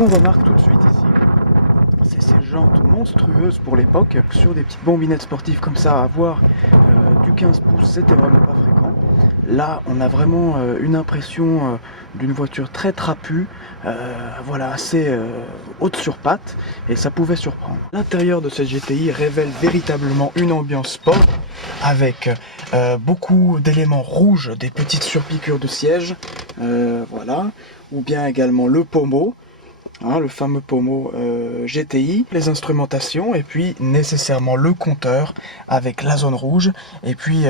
qu'on remarque tout de suite ici, c'est ces jantes monstrueuses pour l'époque. Sur des petites bombinettes sportives comme ça, avoir du 15 pouces, c'était vraiment pas fréquent. Là, on a vraiment une impression d'une voiture très trapue, voilà, assez haute sur pattes, et ça pouvait surprendre. L'intérieur de cette GTI révèle véritablement une ambiance sport, avec beaucoup d'éléments rouges, des petites surpiqûres de siège, voilà, ou bien également le pommeau. Hein, le fameux pommeau GTI, les instrumentations et puis nécessairement le compteur avec la zone rouge et puis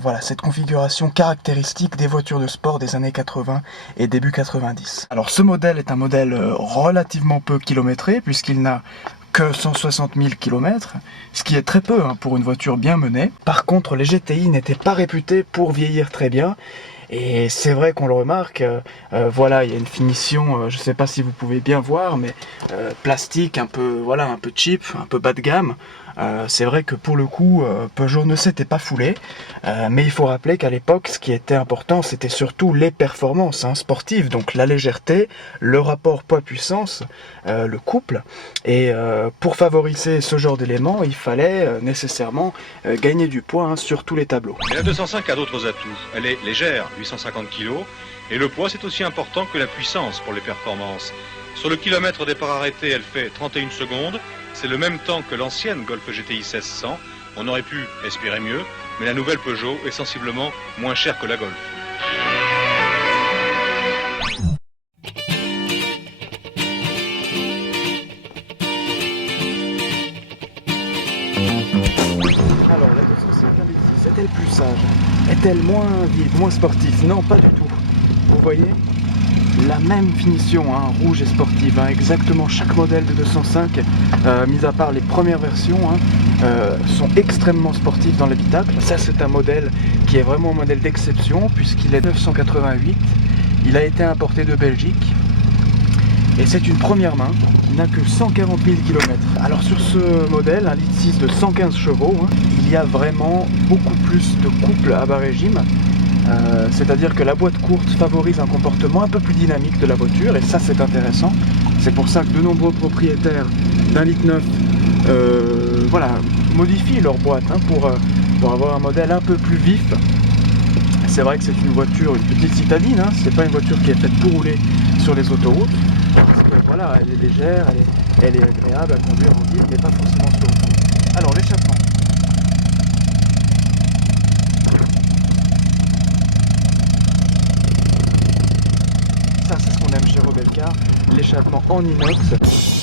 voilà cette configuration caractéristique des voitures de sport des années 80 et début 90. Alors ce modèle est un modèle relativement peu kilométré puisqu'il n'a que 160 000 km, ce qui est très peu hein, pour une voiture bien menée. Par contre, les GTI n'étaient pas réputés pour vieillir très bien. Et c'est vrai qu'on le remarque, voilà, il y a une finition, je ne sais pas si vous pouvez bien voir, mais plastique, un peu, voilà, un peu cheap, un peu bas de gamme. C'est vrai que pour le coup, Peugeot ne s'était pas foulé, mais il faut rappeler qu'à l'époque, ce qui était important, c'était surtout les performances hein, sportives, donc la légèreté, le rapport poids-puissance, le couple. Et pour favoriser ce genre d'éléments, il fallait nécessairement gagner du poids hein, sur tous les tableaux. Et la 205 a d'autres atouts. Elle est légère, 850 kg, et le poids c'est aussi important que la puissance pour les performances. Sur le kilomètre départ arrêté, elle fait 31 secondes. C'est le même temps que l'ancienne Golf GTI 1600. On aurait pu espérer mieux, mais la nouvelle Peugeot est sensiblement moins chère que la Golf. Alors la 205 1.6, est-elle plus sage? Est-elle moins vive, moins sportive? Non, pas du tout. Vous voyez? La même finition, hein, rouge et sportive, hein, exactement chaque modèle de 205, mis à part les premières versions, hein, sont extrêmement sportifs dans l'habitacle. Ça c'est un modèle qui est vraiment un modèle d'exception puisqu'il est 988, il a été importé de Belgique et c'est une première main qui n'a que 140 000 km. Alors sur ce modèle, un litre 6 de 115 chevaux, hein, il y a vraiment beaucoup plus de couple à bas régime. C'est-à-dire que la boîte courte favorise un comportement un peu plus dynamique de la voiture et ça c'est intéressant. C'est pour ça que de nombreux propriétaires d'un litre 9 voilà, modifient leur boîte hein, pour avoir un modèle un peu plus vif. C'est vrai que c'est une voiture, une petite citadine, hein, c'est pas une voiture qui est faite pour rouler sur les autoroutes. Parce que voilà, elle est légère, elle est agréable à conduire en ville, mais pas forcément sur autoroute. Alors l'échappement. Ça c'est ce qu'on aime chez Robelcar, l'échappement en inox.